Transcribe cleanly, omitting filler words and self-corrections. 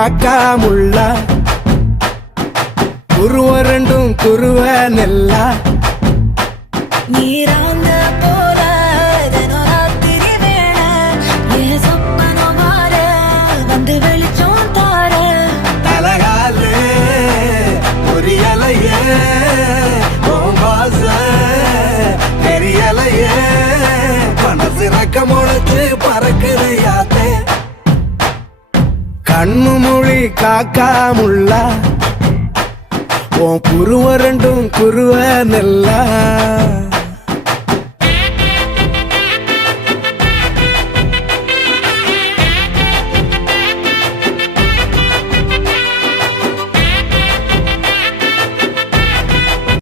காக்கா முள்ளா குருவ ரெண்டும் குருவ நெல்லா நீராங்க போல தினராத்திரி வேளை என் சொப்பனம் மாற வந்து வெளிச்சம் தார தலகாலே புரியலையே ஓம்பாச தெரியலையே மனசு ரக்க முளைச்சு பறக்குறையாத்தே கண்ணு மொழி காக்கா முள்ளா உன் குருவ ரெண்டும் குருவ நெல்லா